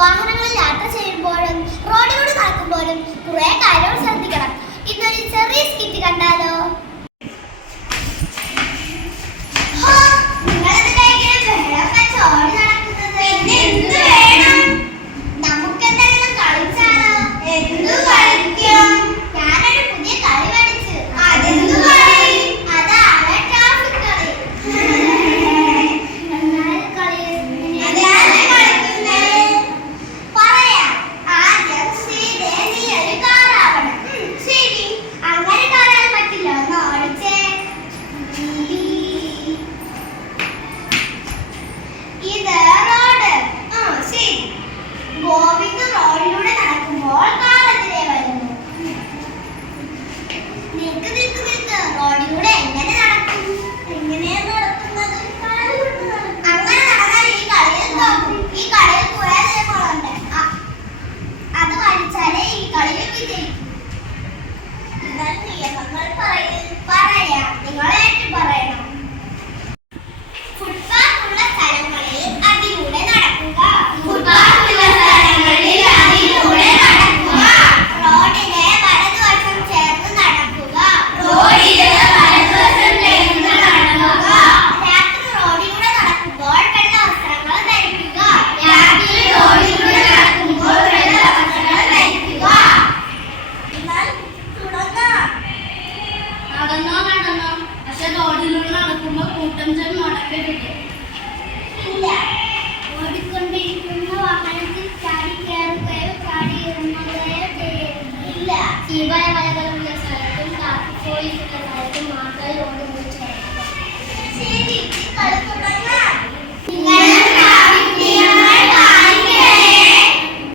വാഹനങ്ങളിൽ യാത്ര ചെയ്യുമ്പോഴും റോഡിലൂടെ നടക്കുമ്പോഴും കുറെ കാര്യങ്ങൾ ശ്രദ്ധിക്കണം. ഇന്നൊരു ചെറിയ സ്കിറ്റ് കണ്ടാലോ? റോഡിലൂടെ എങ്ങനെ നടക്കും? എങ്ങനെയാ നടക്കുന്നത്? അങ്ങനെ നടന്നാൽ ഈ കളിയിൽ ഈ കളിയിൽ കുറെ നിയമങ്ങളുണ്ട് അത് പഠിച്ചാലേ ഈ കളിയിൽ വിജയിക്കും. ഇതാണ് നിയമങ്ങൾ. ഓടിക്കൊണ്ടിരിക്കുമ്പോൾ കൂട്ടം ചെവി മുടക്കരുത് ഇല്ല. ഓടിക്കൊണ്ടിരിക്കുന്ന വാഹനത്തിൽ ചാടി കയറുകയോ ചാടി ഇറങ്ങുകയോ ചെയ്യരുത്. ഇല്ല. ശിവായ വലകളുള്ള സ്ഥലത്തും കാപ്പിക്കോയിലുള്ള സ്ഥലത്തും മാത്രമേ ഓടുന്നുള്ളൂ.